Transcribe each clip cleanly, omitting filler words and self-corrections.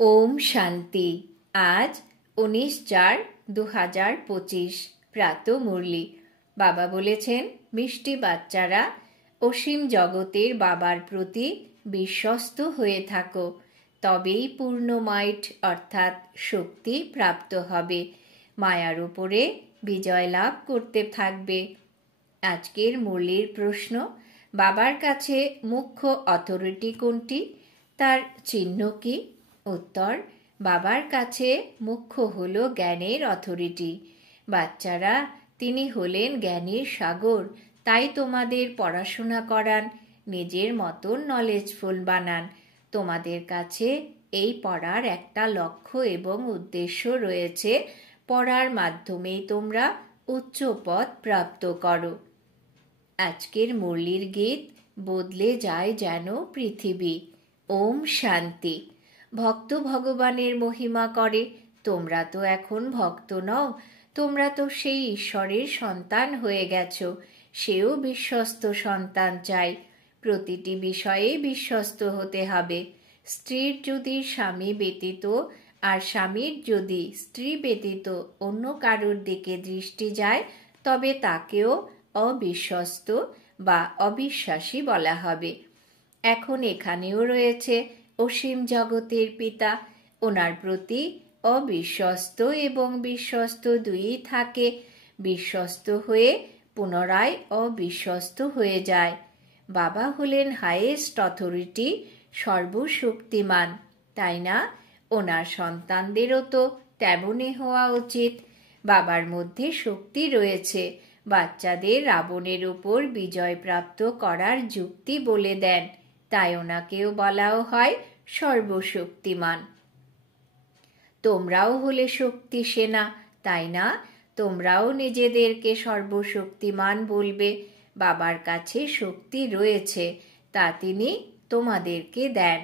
ওম শান্তি। আজ 19/4/2025 প্রাত মুরলি। বাবা বলেছেন, মিষ্টি বাচ্চারা, অসীম জগতের বাবার প্রতি বিশ্বস্ত হয়ে থাকো, তবেই পূর্ণ মাইট অর্থাৎ শক্তি প্রাপ্ত হবে, মায়ার উপরে বিজয় লাভ করতে থাকবে। আজকের মুরলির প্রশ্ন, বাবার কাছে মুখ্য অথরিটি কোনটি, তার চিহ্ন কি? উত্তর, বাবার কাছে মুখ্য হলো জ্ঞানের অথরিটি। বাচ্চারা, তিনি হলেন জ্ঞানের সাগর, তাই তোমাদের পড়াশোনা করান, নিজের মতন নলেজফুল বানান। তোমাদের কাছে এই পড়ার একটা লক্ষ্য এবং উদ্দেশ্য রয়েছে, পড়ার মাধ্যমেই তোমরা উচ্চ পদ প্রাপ্ত করো। আজকের মুরলির গীত, বদলে যায় যেন পৃথিবী। ওম শান্তি। ভক্ত ভগবানের মহিমা করে, তোমরা তো এখন ভক্ত নও, তোমরা তো সেই ঈশ্বরের সন্তান হয়ে গেছো। সেও বিশ্বস্ত সন্তান চাই, প্রতিটি বিষয়ে বিশ্বস্ত হতে হবে। স্ত্রীর যদি স্বামী ব্যতীত আর স্বামীর যদি স্ত্রী ব্যতীত অন্য কারোর দিকে দৃষ্টি যায়, তবে তাকেও অবিশ্বস্ত বা অবিশ্বাসী বলা হবে। এখন এখানেও রয়েছে অসীম জগতের পিতা, ওনার প্রতি অবিশ্বস্ত এবং বিশ্বস্ত দুইই থাকে। বিশ্বস্ত হয়ে পুনরায় অবিশ্বস্ত হয়ে যায়। বাবা হলেন হাইয়েস্ট অথরিটি, সর্বশক্তিমান, তাই না? ওনার সন্তানদেরও তো তেমনই হওয়া উচিত। বাবার মধ্যে শক্তি রয়েছে, বাচ্চাদের রাবণের উপর বিজয় প্রাপ্ত করার যুক্তি বলে দেন, তাই ওনাকেও বলাও হয় সর্বশক্তিমান। তোমরাও হলে শক্তি সেনা, তাই না? তোমরাও নিজেদেরকে সর্বশক্তিমান বলবে। বাবার কাছে শক্তি রয়েছে, তা তিনি তোমাদেরকে দেন,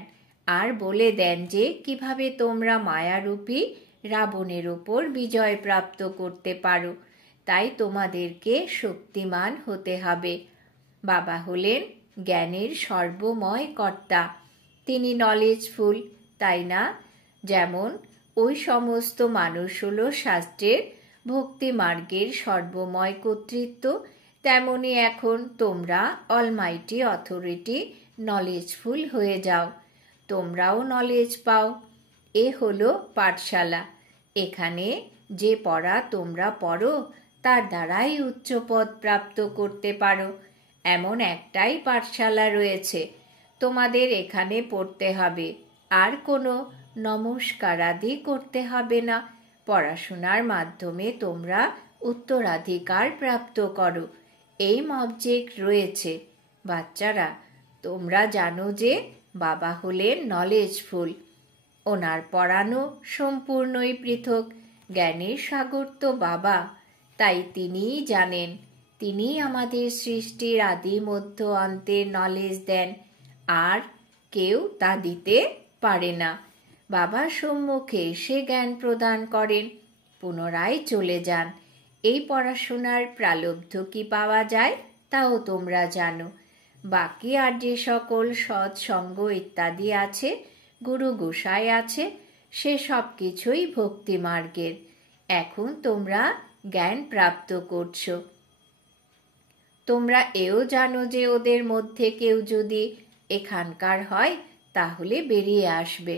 আর বলে দেন যে কিভাবে তোমরা মায়ারূপী রাবণের উপর বিজয় প্রাপ্ত করতে পারো। তাই তোমাদেরকে শক্তিমান হতে হবে। বাবা হলেন জ্ঞানের সর্বময় কর্তা, তিনি নলেজফুল, তাই না? যেমন ওই সমস্ত মানুষ হলো শাস্ত্রের ভক্তি মার্গের সর্বময় কর্তৃত্ব, তেমনি এখন তোমরা অলমাইটি অথরিটি নলেজফুল হয়ে যাও, তোমরাও নলেজ পাও। এ হলো পাঠশালা, এখানে যে পড়া তোমরা পড়ো তার দ্বারাই উচ্চ পদ প্রাপ্ত করতে পারো। এমন একটাই পাঠশালা রয়েছে, তোমাদের এখানে পড়তে হবে, আর কোনো নমস্কার আদি করতে হবে না। পড়াশোনার মাধ্যমে তোমরা উত্তরাধিকার প্রাপ্ত করো, এই অবজেক্ট রয়েছে। বাচ্চারা, তোমরা জানো যে বাবা হলেন নলেজফুল, ওনার পড়ানো সম্পূর্ণই পৃথক। জ্ঞানের সাগর তো বাবা, তাই তিনিই জানেন, তিনি আমাদের সৃষ্টির আদি মধ্য অন্তের নলেজ দেন, আর কেউ তা দিতে পারে না। বাবার সম্মুখে এসে জ্ঞান প্রদান করেন, পুনরায় চলে যান। এই পড়াশোনার প্রালব্ধ কি পাওয়া যায় তাও তোমরা জানো। বাকি আর যে সকল সৎসঙ্গ ইত্যাদি আছে, গুরু গোসাই আছে, সে সব কিছুই ভক্তি মার্গের। এখন তোমরা জ্ঞান প্রাপ্ত করছো। তোমরা এও জানো যে ওদের মধ্যে কেউ যদি এখানকার হয় তাহলে বেরিয়ে আসবে।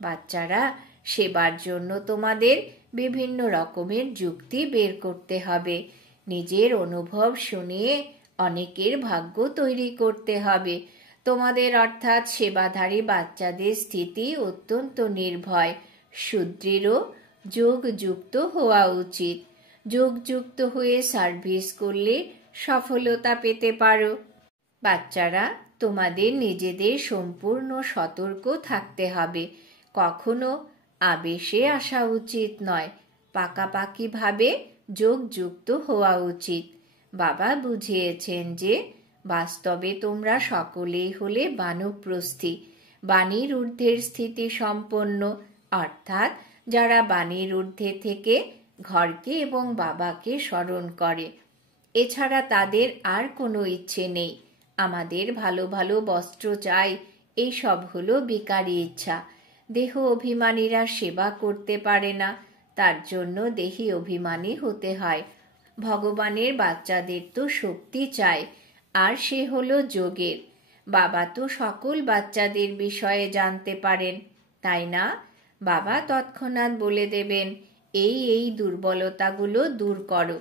বাচ্চারা, সেবার জন্য তোমাদের বিভিন্ন রকমের যুক্তি বের করতে হবে, নিজের অনুভব শুনিয়ে অনেকের ভাগ্য তৈরি করতে হবে। তোমাদের অর্থাৎ সেবাধারী বাচ্চাদের স্থিতি অত্যন্ত নির্ভয়, সুদৃঢ়, যোগযুক্ত হওয়া উচিত। যোগযুক্ত হয়ে সার্ভিস করলে সফলতা পেতে পারো। বাচ্চারা, তোমাদের নিজেদের সম্পূর্ণ সতর্ক থাকতে হবে, কখনো আবেশে আসা উচিত নয়, পাকাপাকিভাবে যোগযুক্ত হওয়া উচিত। বাবা বুঝিয়েছেন যে বাস্তবে তোমরা সকলেই হলে বানপ্রস্থী, বাণীর ঊর্ধ্বের স্থিতি সম্পন্ন, অর্থাৎ যারা বাণীর ঊর্ধ্বে থেকে ঘরকে এবং বাবাকে স্মরণ করে। এছাড়া তাদের আর কোনো ইচ্ছে নেই। আমাদের ভালো ভালো বস্ত্র চাই, এই সব হলো বিকারী ইচ্ছা। দেহ অভিমানীরা সেবা করতে পারে না, তার জন্য দেহি অভিমানী হতে হয়। ভগবানের বাচ্চাদের তো শক্তি চাই, আর সে হলো যোগের। বাবা তো সকল বাচ্চাদের বিষয়ে জানতে পারেন, তাই না? বাবা তৎক্ষণাৎ বলে দেবেন, এই এই দুর্বলতাগুলো দূর করো।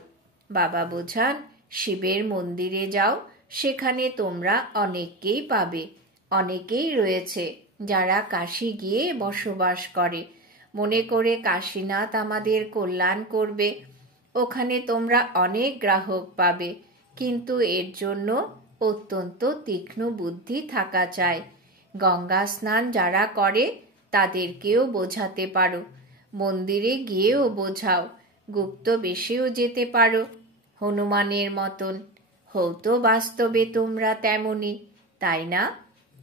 বাবা বোঝান, শিবের মন্দিরে যাও, সেখানে তোমরা অনেককেই পাবে। অনেকেই রয়েছে যারা কাশী গিয়ে বসবাস করে, মনে করে কাশীনাথ আমাদের কল্যাণ করবে। ওখানে তোমরা অনেক গ্রাহক পাবে, কিন্তু এর জন্য অত্যন্ত তীক্ষ্ণ বুদ্ধি থাকা চাই। গঙ্গা স্নান যারা করে তাদেরকেও বোঝাতে পারো, মন্দিরে গিয়েও বোঝাও, গুপ্ত বেশেও যেতে পারো, হনুমানের মতন। হতো বাস্তবে তোমরা তেমনি, তাই না?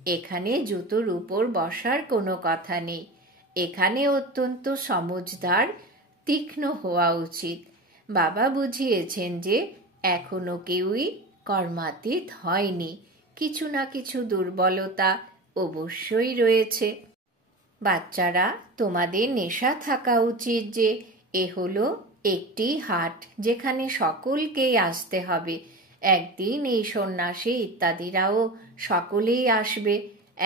এখানে জুতোর উপর বসার কোনো কথা নেই। এখানে অত্যন্ত সমঝদার, তীক্ষ্ণ হওয়া উচিত। বাবা বুঝিয়েছেন যে এখনো কেউই কর্মাতীত হয়নি, কিছু না কিছু দুর্বলতা অবশ্যই রয়েছে। বাচ্চারা, তোমাদের নেশা থাকা উচিত যে এ হলো একটি হাট, যেখানে সকলকেই আসতে হবে। একদিন এই সন্ন্যাসী ইত্যাদিরাও সকলেই আসবে।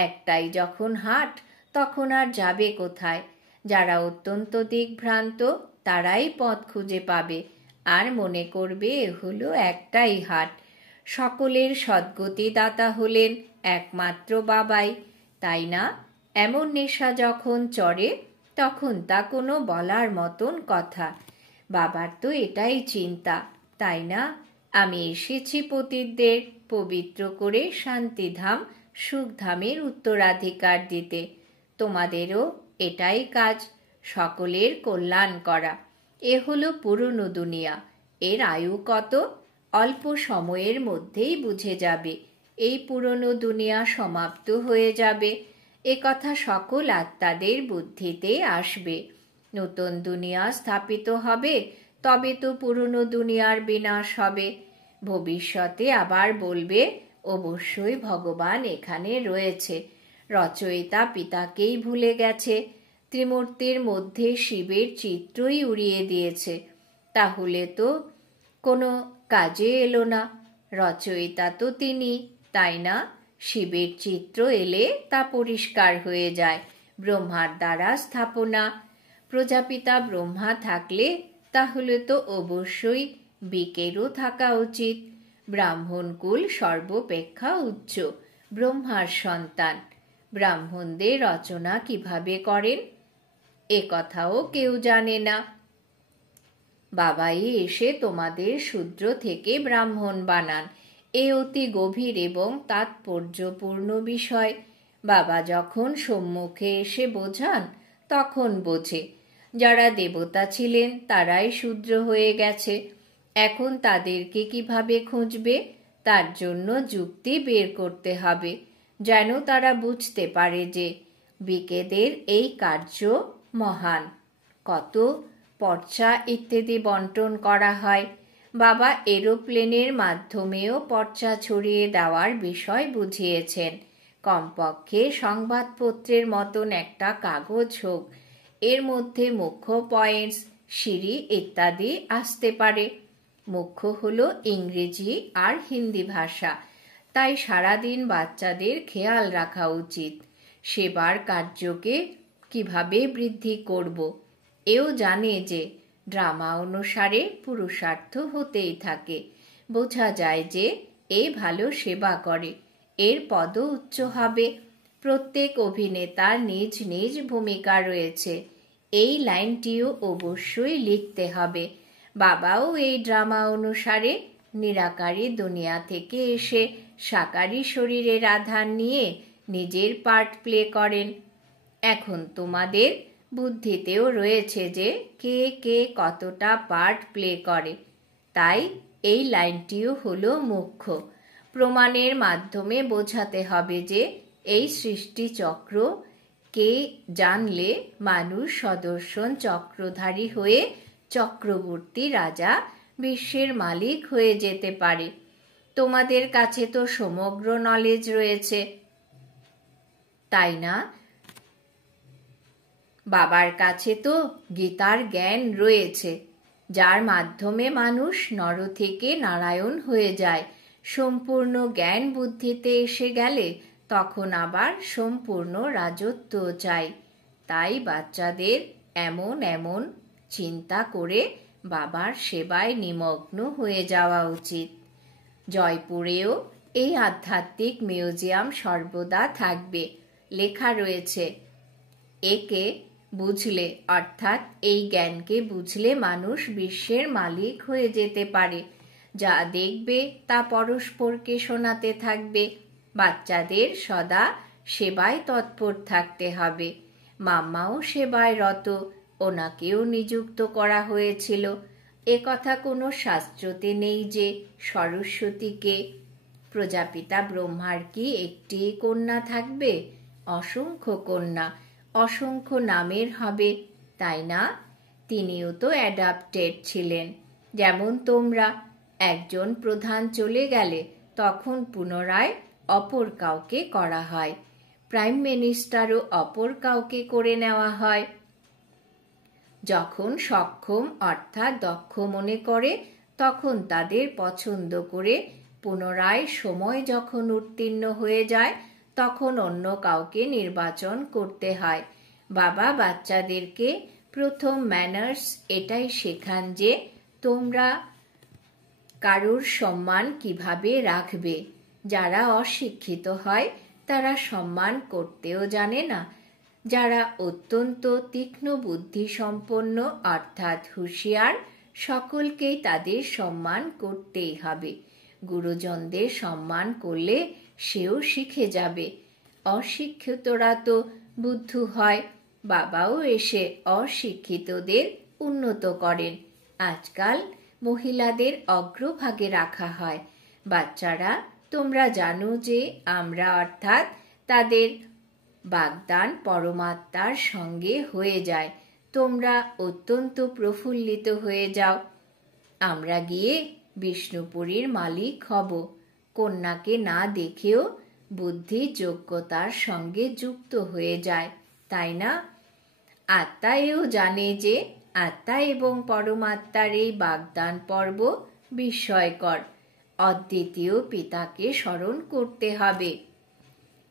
একটাই যখন হাট, তখন আর যাবে কোথায়? যারা অত্যন্ত দিগ্ভ্রান্ত তারাই পথ খুঁজে পাবে, আর মনে করবে এ হলো একটাই হাট। সকলের সদ্গতিদাতা হলেন একমাত্র বাবাই, তাই না? এমন নেশা যখন চড়ে, তখন তা কোনো বলার মতন কথা। বাবার তো এটাই চিন্তা, তাই না? আমি এসেছি পতিতদের পবিত্র করে শান্তিধাম সুখধামের উত্তরাধিকার দিতে। তোমাদেরও এটাই কাজ, সকলের কল্যাণ করা। এ হলো পুরনো দুনিয়া, এর আয়ু কত? অল্প সময়ের মধ্যেই বুঝে যাবে। এই পুরনো দুনিয়া সমাপ্ত হয়ে যাবে, এ কথা সকল আত্মাদের বুদ্ধিতে আসবে। নতুন দুনিয়া স্থাপিত হবে, তবে তো পুরনো দুনিয়ার বিনাশ হবে। ভবিষ্যতে আবার বলবে, অবশ্যই ভগবান এখানে রয়েছে। রচয়িতা পিতাকেই ভুলে গেছে, ত্রিমূর্তির মধ্যে শিবের চিত্রই উড়িয়ে দিয়েছে। তাহলে তো কোনো কাজে এলো না। রচয়িতা তো তিনি, তাই না? শিবের চিত্র এলে তা পরিষ্কার হয়ে যায়। ব্রহ্মার দ্বারা স্থাপনা, প্রজাপিতা ব্রহ্মা থাকলে তাহলে তো অবশ্যই বিকেরও থাকা উচিত। ব্রাহ্মণকুল সর্বাপেক্ষা উচ্চ, ব্রহ্মার সন্তান। ব্রাহ্মণদের রচনা কিভাবে করেন এ কথাও কেউ জানে না। বাবাই এসে তোমাদের শূদ্র থেকে ব্রাহ্মণ বানান, এ অতি গভীর এবং তাৎপর্যপূর্ণ বিষয়। বাবা যখন সম্মুখে এসে বোঝান, তখন বোঝে। যারা দেবতা ছিলেন তারাই শূদ্র হয়ে গেছে, এখন তাদেরকে কিভাবে খুঁজবে? তার জন্য যুক্তি বের করতে হবে, যেন তারা বুঝতে পারে যে বিকেদের এই কার্য মহান। কত পর্চা ইত্যাদি বন্টন করা হয়। বাবা এরোপ্লেনের মাধ্যমেও পর্চা ছড়িয়ে দেওয়ার বিষয় বুঝিয়েছেন। কমপক্ষে সংবাদপত্রের মতন একটা কাগজ হোক, এর মধ্যে মুখ্য পয়েন্টস, সিঁড়ি ইত্যাদি আসতে পারে। মুখ্য হলো ইংরেজি আর হিন্দি ভাষা, তাই সারাদিন বাচ্চাদের খেয়াল রাখা উচিত। সেবার কার্যকে কিভাবে বৃদ্ধি করব, এও জানে যে ড্রামা অনুসারে পুরুষার্থ হতেই থাকে। বোঝা যায় যে এ ভালো সেবা করে, এর পদ উচ্চ হবে। প্রত্যেক অভিনেতার নিজ নিজ ভূমিকা রয়েছে, এই লাইনটিও অবশ্যই লিখতে হবে। বাবাও এই ড্রামা অনুসারে নিরাকারী দুনিয়া থেকে এসে সাকারী শরীরের আধার নিয়ে নিজের পার্ট প্লে করেন। এখন তোমাদের বুদ্ধিতেও রয়েছে যে কে কে কতটা পার্ট প্লে করে, তাই এই লাইনটিও হলো মুখ্য। প্রমাণের মাধ্যমে বোঝাতে হবে যে এই সৃষ্টিচক্র কে জানলে মানুষ সদর্শন চক্রধারী হয়ে চক্রবর্তী রাজা, বিশ্বের মালিক হয়ে যেতে পারে। তোমাদের কাছে তো সমগ্র নলেজ রয়েছে, তাই না? বাবার কাছে তো গীতার জ্ঞান রয়েছে, যার মাধ্যমে মানুষ নর থেকে নারায়ণ হয়ে যায়। সম্পূর্ণ জ্ঞান বুদ্ধিতে এসে গেলে তখন আবার সম্পূর্ণ রাজত্ব চাই। তাই বাচ্চাদের এমন এমন চিন্তা করে বাবার সেবায় নিমগ্ন হয়ে যাওয়া উচিত। জয়পুরেও এই আধ্যাত্মিক মিউজিয়াম সর্বদা থাকবে। লেখা রয়েছে, একে বুঝলে অর্থাৎ এই জ্ঞানকে বুঝলে মানুষ বিশ্বের মালিক হয়ে যেতে পারে। যা দেখবে তা পরস্পরকে শোনাতে থাকবে। বাচ্চাদের সদা সেবায় তৎপর থাকতে হবে। মাম্মাও সেবায় রত, ওনাকেও নিযুক্ত করা হয়েছিল। এ কথা কোনো শাস্ত্রতে নেই যে সরস্বতীকে। প্রজাপিতা ব্রহ্মার কি একটি কন্যা থাকবে? অসংখ্য কন্যা, অসংখ্য নামের হবে, তাই না? তিনিও তো অ্যাডাপ্টেড ছিলেন। যেমন তোমরা, একজন প্রধান চলে গেলে তখন পুনরায় অপর কাউকে করা হয়। প্রাইম মিনিস্টারও অপর কাউকে করে নেওয়া হয়। যখন সক্ষম অর্থাৎ দক্ষ মনে করে তখন তাদের পছন্দ করে পুনরায় সময় যখন উত্তীর্ণ হয়ে যায় তখন অন্য কাউকে নির্বাচন করতে হয়। বাবা বাচ্চাদেরকে প্রথম ম্যানার্স এটাই শেখান যে তোমরা কারুর সম্মান কিভাবে রাখবে। যারা অশিক্ষিত হয় তারা সম্মান করতেও জানে না। যারা অত্যন্ত তীক্ষ্ণ বুদ্ধি সম্পন্ন অর্থাৎ হুঁশিয়ার, সকলকেই তাদের সম্মান করতেই হবে। গুরুজনদের সম্মান করলে সেও শিখে যাবে। অশিক্ষিতরা তো বুদ্ধু হয়। বাবাও এসে অশিক্ষিতদের উন্নত করেন। আজকাল মহিলাদের অগ্রভাগে রাখা হয়। বাচ্চারা, তোমরা জানো যে আমরা অর্থাৎ তাদের বাগদান পরমাত্মার সঙ্গে হয়ে যায়। তোমরা অত্যন্ত প্রফুল্লিত হয়ে যাও। আমরা গিয়ে বিষ্ণুপুরীর মালিক হব। কন্যাকে না দেখেও বুদ্ধি যোগ্যতার সঙ্গে যুক্ত হয়ে যায়, তাই না? আত্মা এও জানে যে আত্মা এবং পরমাত্মার এই বাগদান পর্ব বিস্ময়কর। অদ্বিতীয় পিতাকে স্মরণ করতে হবে।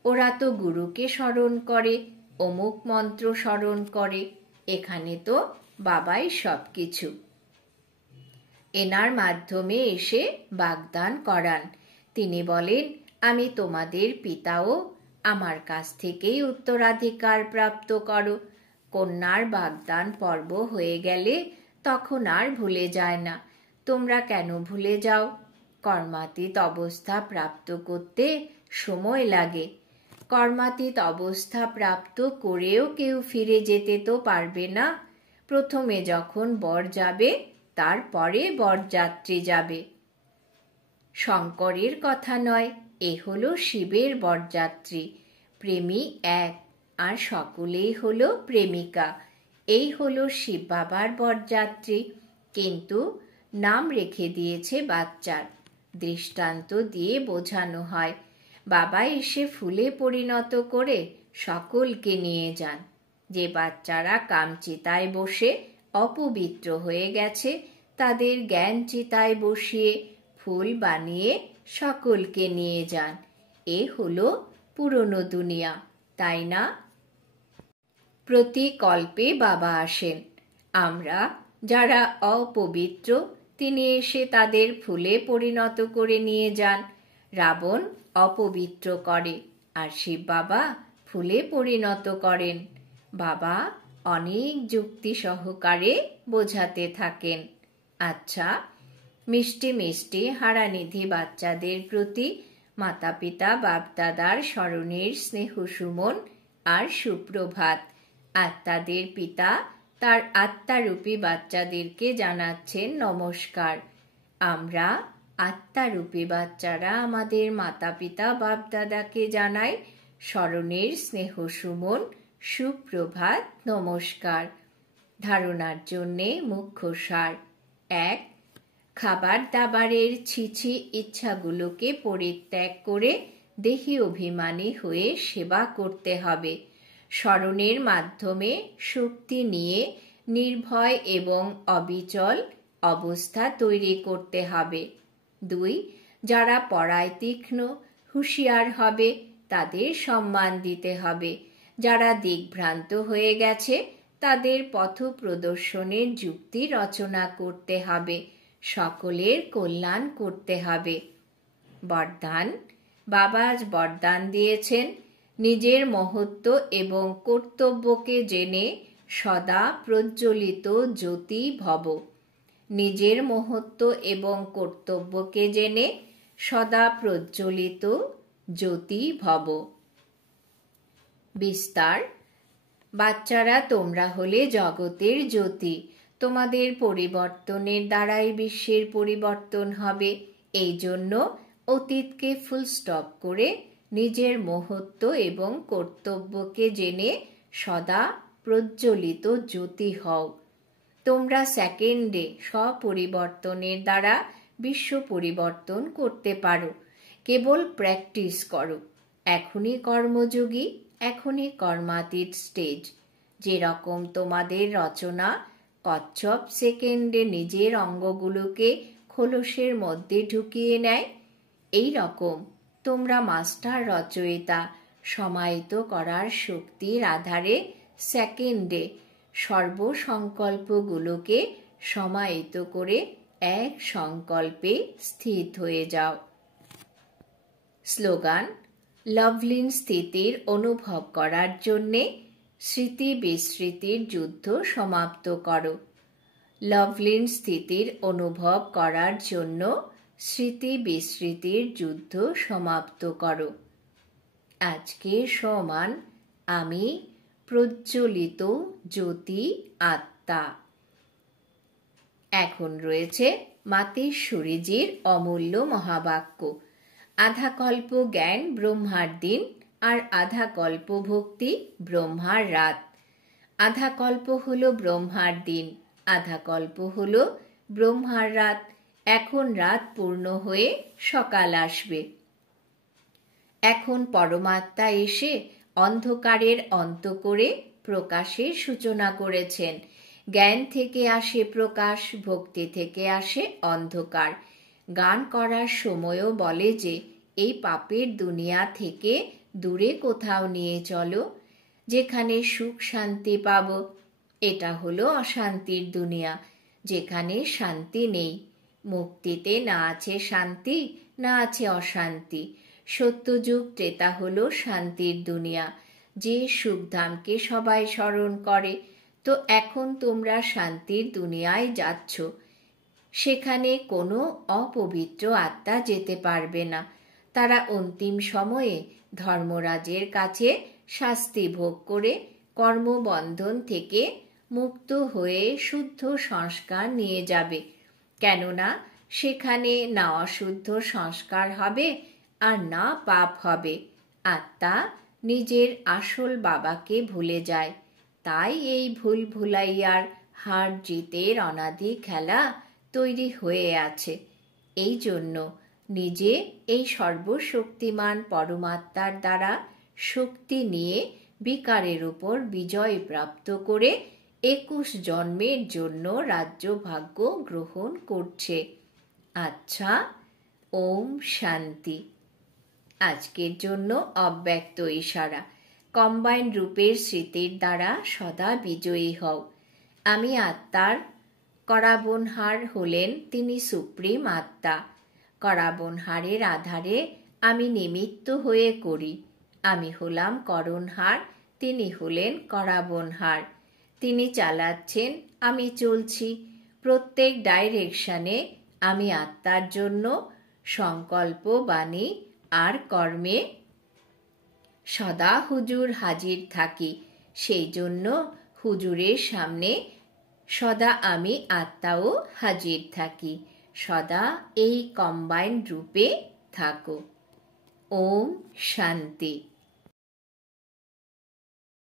ওরা তো গুরুকে স্মরণ করে, অমুক মন্ত্র স্মরণ করে। এখানে তো বাবাই সবকিছু। এনার মাধ্যমে এসে বাগদান করান। তিনি বলেন, আমি তোমাদের পিতাও, আমার কাছ থেকেই উত্তরাধিকার প্রাপ্ত করো। কন্যার বাগদান পর্ব হয়ে গেলে তখন আর ভুলে যায় না। তোমরা কেন ভুলে যাও? কর্মাতীত অবস্থা প্রাপ্ত করতে সময় লাগে। কর্মাতীত অবস্থা প্রাপ্ত করেও কেউ ফিরে যেতে তো পারবে না। প্রথমে যখন বর যাবে তারপরে বরযাত্রী যাবে। শঙ্করের কথা নয়, এ হলো শিবের বরযাত্রী। প্রেমী এক, আর সকলেই হলো প্রেমিকা। এই হলো শিব বাবার বরযাত্রী, কিন্তু নাম রেখে দিয়েছে বাচ্চার। দৃষ্টান্ত দিয়ে বোঝানো হয়। বাবা এসে ফুলে পরিণত করে সকলকে নিয়ে যান। যে বাচ্চারা কামচিতায় বসে অপবিত্র হয়ে গেছে তাদের জ্ঞান চিতায় বসিয়ে ফুল বানিয়ে সকলকে নিয়ে যান। এ হলো পুরনো দুনিয়া, তাই না? প্রতি কল্পে বাবা আসেন। আমরা যারা অপবিত্র তিনি এসে তাদের ফুলে পরিণত করে নিয়ে যান। রাবণ অপবিত্র করে আর শিব বাবা ফুলে পরিণত করেন। বাবা অনেক যুক্তি সহকারে বোঝাতে থাকেন। আচ্ছা, মিষ্টি মিষ্টি হারানিধি বাচ্চাদের প্রতি মাতা পিতা বাপদাদার স্মরণের স্নেহ সুমন আর সুপ্রভাত। আত্মাদের পিতা তার আত্মারূপী বাচ্চাদেরকে জানাচ্ছেন নমস্কার। আমরা আত্মারূপী বাচ্চারা আমাদের মাতা পিতা বাপদাদাকে জানাই স্মরণের স্নেহ সুমন, সুপ্রভাত, নমস্কার। ধারণার জন্যে মুখ্য সার: 1. খাবার দাবারের ছিছি ইচ্ছাগুলোকে পরিত্যাগ করে দেহি অভিমানী হয়ে সেবা করতে হবে। স্মরণের মাধ্যমে শক্তি নিয়ে নির্ভয় এবং অবিচল অবস্থা তৈরি করতে হবে। 2. যারা পড়ায় তীক্ষ্ণ হুঁশিয়ার হবে তাদের সম্মান দিতে হবে। যারা দিকভ্রান্ত হয়ে গেছে তাদের পথ প্রদর্শনের যুক্তি রচনা করতে হবে। সকলের কল্যাণ করতে হবে। বরদান। বাবা আজ বরদান দিয়েছেন, নিজের মহত্ব এবং কর্তব্যকে জেনে সদা প্রজ্বলিত জ্যোতি ভব। নিজের মহত্ব এবং কর্তব্যকে জেনে সদা প্রজ্বলিত জ্যোতি ভব। বিস্তার। বাচ্চারা, তোমরা হলে জগতের জ্যোতি। তোমাদের পরিবর্তনের দ্বারাই বিশ্বের পরিবর্তন হবে। এই জন্য অতীতকে ফুল স্টপ করে নিজের মহত্ব এবং কর্তব্যকে জেনে সদা প্রজ্বলিত জ্যোতি হও। তোমরা সেকেন্ডে স্বপরিবর্তনের দ্বারা বিশ্ব পরিবর্তন করতে পারো। কেবল প্র্যাকটিস করো। এখনই কর্মযোগী, এখনই কর্মাতীত স্টেজ। যেরকম তোমাদের রচনা কচ্ছপ সেকেন্ডে নিজের অঙ্গগুলোকে খোলসের মধ্যে ঢুকিয়ে নেয়, এই রকম তোমরা মাস্টার রচয়িতা সমাহিত করার শক্তির আধারে সেকেন্ডে সর্বসংকল্পগুলোকে সমাহিত করে এক সংকল্পে স্থিত হয়ে যাও। স্লোগান। লভলীন স্থিতির অনুভব করার জন্যে স্মৃতি বিস্মৃতির যুদ্ধ সমাপ্ত করো। লভলীন স্থিতির অনুভব করার জন্য স্মৃতি বিস্মৃতির যুদ্ধ সমাপ্ত করো। আজকে সমান আমি প্রজ্বলিত জ্যোতি আত্মা। এখন রয়েছে মাতেশ্বরীজির অমূল্য মহাবাক্য। আধা কল্প জ্ঞান ব্রহ্মার দিন, আর আধা কল্প ভক্তি ব্রহ্মার রাত। আধা কল্প হলো ব্রহ্মার দিন, আধা কল্প হলো ব্রহ্মার রাত। এখন রাত পূর্ণ হয়ে সকাল আসবে। এখন পরমাত্মা এসে অন্ধকারের অন্ত করে প্রকাশের সূচনা করেছেন। জ্ঞান থেকে আসে প্রকাশ, ভক্তি থেকে আসে অন্ধকার। গান করার সময়ও বলে যে এই পাপের দুনিয়া থেকে দূরে কোথাও নিয়ে চলো, যেখানে সুখ শান্তি পাব। এটা হলো অশান্তির দুনিয়া, যেখানে শান্তি নেই। মুক্তিতে না আছে শান্তি, না আছে অশান্তি। সত্যযুগ ত্রেতা হলো শান্তির দুনিয়া, যে সুখধামকে সবাই স্মরণ করে। তো এখন তোমরা শান্তির দুনিয়ায় যাচ্ছ। সেখানে কোনো অপবিত্র আত্মা যেতে পারবে না। তারা অন্তিম সময়ে ধর্মরাজের কাছে শাস্তি ভোগ করে কর্মবন্ধন থেকে মুক্ত হয়ে শুদ্ধ সংস্কার নিয়ে যাবে। কেননা সেখানে না অশুদ্ধ সংস্কার হবে আর না পাপ হবে। আত্মা নিজের আসল বাবাকে ভুলে যায়। তাই এই ভুল ভুলাইয়ার হার জিতের অনাদি খেলা তৈরি হয়ে আছে। এই জন্য নিজে এই সর্বশক্তিমান পরমাত্মার দ্বারা শক্তি নিয়ে বিকারের উপর বিজয় প্রাপ্ত করে 21 জন্মের জন্য রাজ্য ভাগ্য গ্রহণ করছে। আচ্ছা, ওম শান্তি। আজকের জন্য অব্যক্ত ইশারা। কম্বাইন রূপের স্মৃতির দ্বারা সদা বিজয়ী হও। আমি আত্মার করাবনহার হলেন তিনি সুপ্রিম আত্মা। করাবনহারের আধারে আমি নিমিত্ত হয়ে করি। আমি হলাম করণহার, তিনি হলেন করাবনহার। তিনি চালাচ্ছেন, আমি চলছি। প্রত্যেক ডাইরেকশনে আমি আত্মার জন্য সংকল্প, বাণী আর কর্মে সদা হুজুর হাজির থাকি। সেই জন্য হুজুরের সামনে সদা আমি আত্মাও হাজির থাকি। সদা এই কম্বাইন্ড রূপে থাকো। ওম শান্তি।